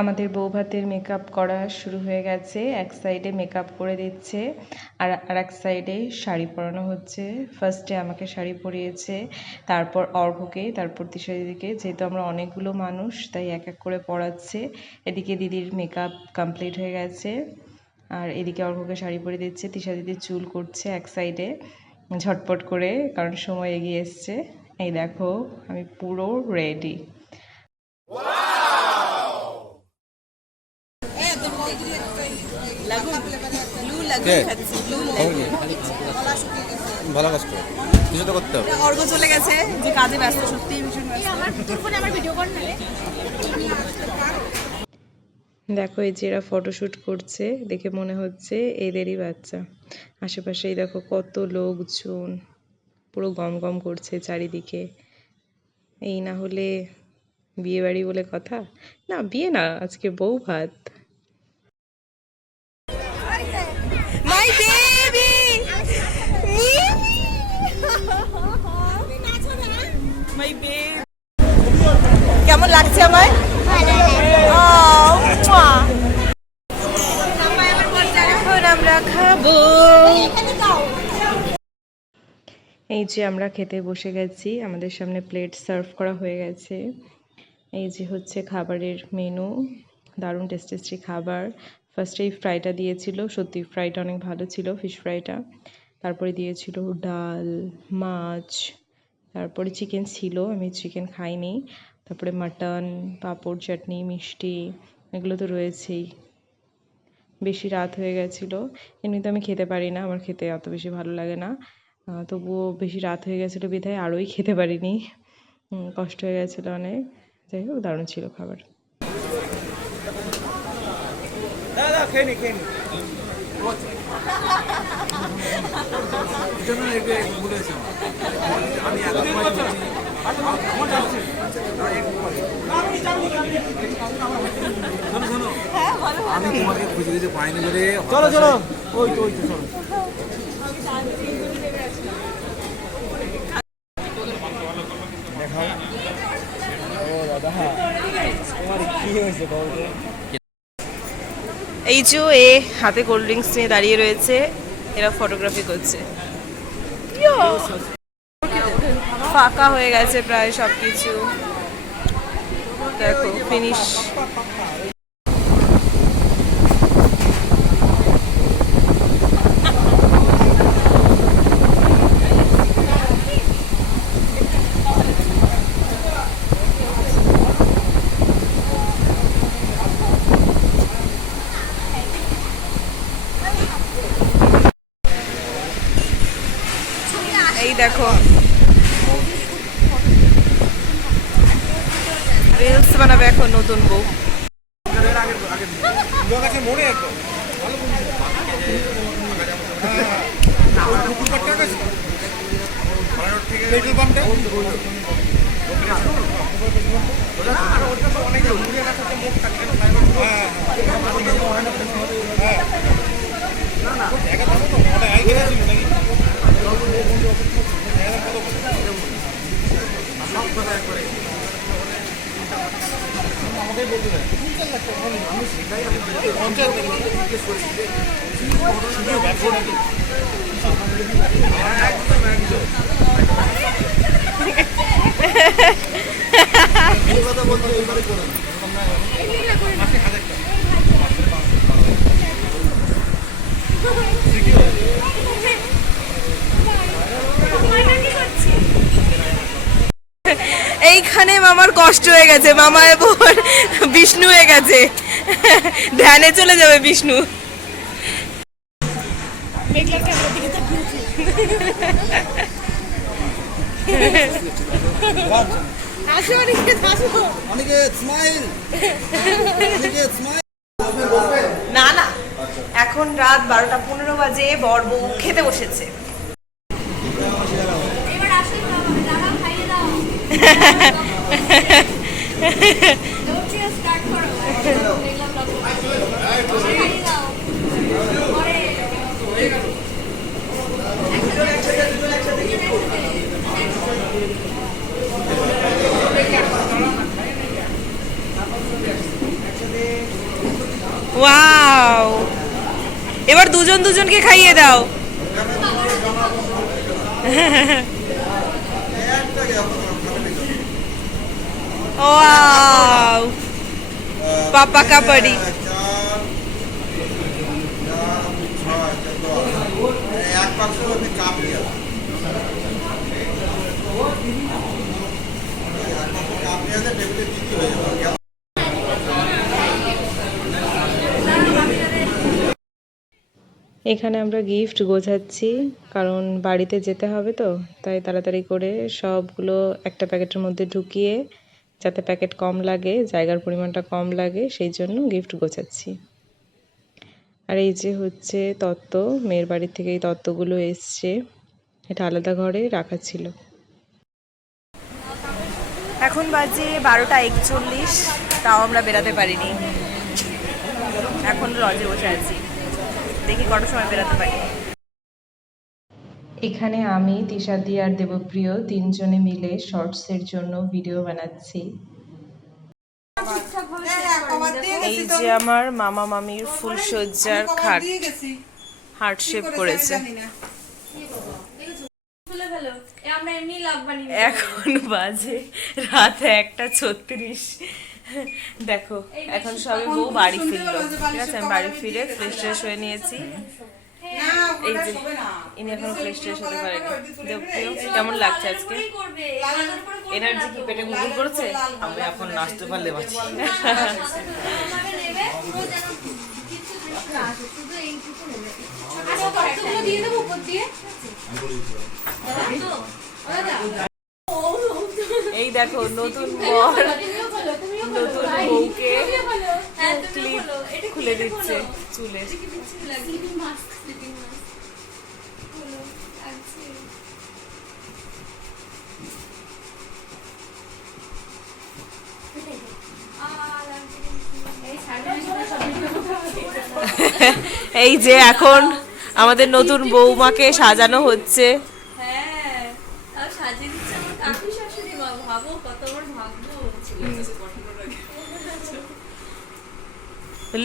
আমাদের বৌভাতের মেকআপ করা শুরু হয়ে গেছে। এক সাইডে মেকআপ করে দিচ্ছে আর আর এক সাইডে শাড়ি পরানো হচ্ছে। ফার্স্টে আমাকে শাড়ি পরিয়েছে, তারপর অর্ঘকে তারপর দিশা দিদিকে। যেহেতু আমরা অনেকগুলো মানুষ, তাই এক এক করে পরাচ্ছে। এদিকে দিদির মেকআপ কমপ্লিট হয়ে গেছে আর এদিকে অর্ঘকে শাড়ি পরে দিচ্ছে। তিশা দিদির চুল করছে এক সাইডে ঝটপট করে, কারণ সময় এগিয়ে এসছে। এই দেখো, আমি পুরো রেডি কে? খবর কি? ভালো কাজ করো। কিছু তো করতে হবে। অর্ঘ চলে গেছে যে কাজে ব্যস্ত সত্যি ভীষণ। দেখো এই যে এরা ফটোশ্যুট করছে দেখে মনে হচ্ছে এদেরই বাচ্চা। আশেপাশে এই দেখো কত লোকজন পুরো গম গম করছে চারিদিকে। এই না হলে বিয়ে বাড়ি বলে কথা? না বিয়ে না আজকে বউ ভাত মাই বেবি মাই বেবি কেমন লাগছে আমার এই যে আমরা খেতে বসে গেছি, আমাদের সামনে প্লেট সার্ভ করা হয়ে গেছে। এই যে হচ্ছে খাবারের মেনু, দারুণ টেস্টি খাবার। ফার্স্টে এই ফ্রাইটা দিয়েছিল, সত্যি ফ্রাইটা অনেক ভালো ছিল ফিশ ফ্রাইটা তারপরে দিয়েছিল ডাল, মাছ, তারপরে চিকেন ছিল, আমি চিকেন খাইনি। তারপরে মাটন, পাঁপড় চাটনি, মিষ্টি, এগুলো তো রয়েছেই। বেশি রাত হয়ে গেছিল। এমনিতে আমি খেতে পারি না, আমার খেতে অত বেশি ভালো লাগে না। তবুও বেশি রাত হয়ে গেছিল বিধায় আরোই খেতে পারিনি। কষ্ট হয়ে গেছিল অনেক। যাই হোক, দারুণ ছিল খাবার। আমি তোমাকে খুঁজে খুঁজে পাইনি বলে চলো চলো। ওই তো ওই তো চলো। এই যে এ হাতে কোল্ড ড্রিঙ্কস নিয়ে দাঁড়িয়ে রয়েছে। এরা ফটোগ্রাফি করছে। ফাঁকা হয়ে গেছে প্রায় সব কিছু দেখো ফিনিশ এই দেখো। রিলস বানাবে এখন নতুন বউ। মনে একদম পেট্রোল পাম্পটা এইখানে মামার কষ্ট হয়ে গেছে মামা এবার বিষ্ণু হয়ে গেছে। ধ্যানে চলে যাবে বিষ্ণু। না না এখন রাত বারোটা পনেরো বাজে বর বউ খেতে বসেছে। এবার দুজন দুজনকে খাইয়ে দাও। দিতে হয়ে যাবে এখানে আমরা গিফট গোছাচ্ছি, কারণ বাড়িতে যেতে হবে তো, তাই তাড়াতাড়ি করে সবগুলো একটা প্যাকেটের মধ্যে ঢুকিয়ে যাতে প্যাকেট কম লাগে, জায়গার পরিমাণটা কম লাগে, সেই জন্য গিফট গোছাচ্ছি। আর এই যে হচ্ছে তত্ত্ব, মেয়ের বাড়ির থেকে এই তত্ত্বগুলো এসছে, এটা আলাদা ঘরে রাখা ছিল। এখন বাজে বারোটা একচল্লিশ, তাও আমরা বেরাতে পারিনি। এখন লজে বসে আছি। দেখি কটার সময় বেরাতে পারি। এখানে আমি তিশাদি আর দেবপ্রিয় তিনজনে মিলে শর্টসের জন্য ভিডিও বানাচ্ছি। এই যে আমার মামা মামির ফুলসজ্জার খাট হার্ট শেপ করেছে খুলে ফেলো। এ আমরা এমনি লাভ বানিয়ে এখন বাজে রাত একটা ছত্রিশ। দেখো এখন সবে বউ বাড়ি ফিরলো। ঠিক আছে আমি বাড়ি ফিরে ফ্রেশ ট্রেশ হয়ে নিয়েছি। এই যে ইনি এখন ফ্রেশ ট্রেশ হতে পারেনি কেমন লাগছে আজকে এনার্জি কি পেটে গুগল করেছে আমি এখন নাচতে পারলে বাঁচি আচ্ছা এই দেখো নতুন বর নতুন বউকে হ্যাঁ ক্লিপ খুলে দিচ্ছে চুলে লাগছে এই যে এখন আমাদের নতুন বৌমাকে সাজানো হচ্ছে।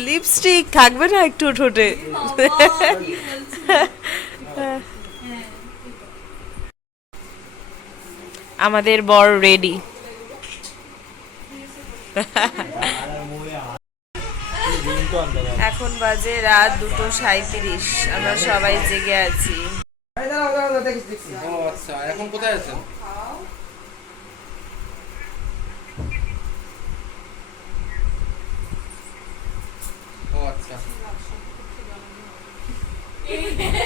লিপস্টিক থাকবে না একটু ঠোঁটে বাবা, কি বলছো? আমাদের বর রেডি এখন বাজে রাত দুটো সাঁত্রিশ আমরা সবাই জেগে আছি। এখন কোথায় আছেন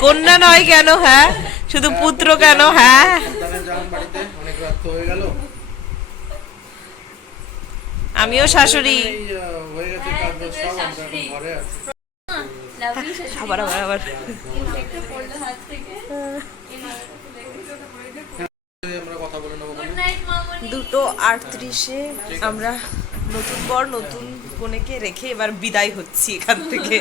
কন্যা নয় কেন হ্যাঁ? শুধু পুত্র কেন হ্যাঁ? রাত হয়ে গেল। আমিও শাশুড়ি। হয়ে গেছে কাজ সব আমরা ঘরে আছি। আবার আবার আবার। মামনি। দুটো আটত্রিশে আমরা নতুন বর নতুন কনেকে রেখে এবার বিদায় হচ্ছি এখান থেকে।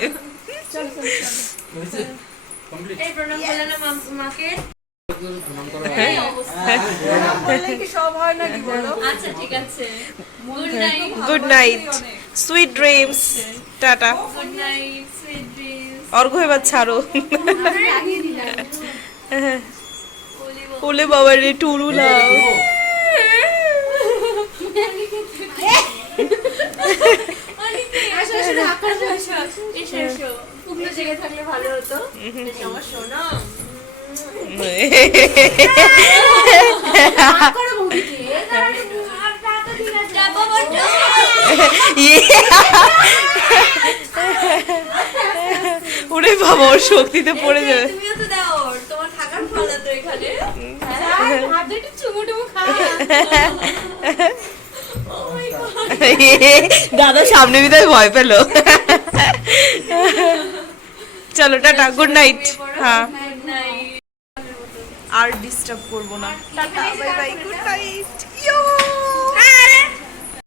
Good night sweet dreams tata Argha এবার ছাড়ো। ওলে বাবা রে টুরু লাও থাকলে ভালো হতো। আমার সোনা। ওরে বাবা, ওর শক্তিতে পড়ে যাবে. দাদা সামনে বিদায় ভয় পেল চলো, টাটা গুড নাইট হ্যাঁ. আর ডিস্টার্ব করব না। Tata bye bye good night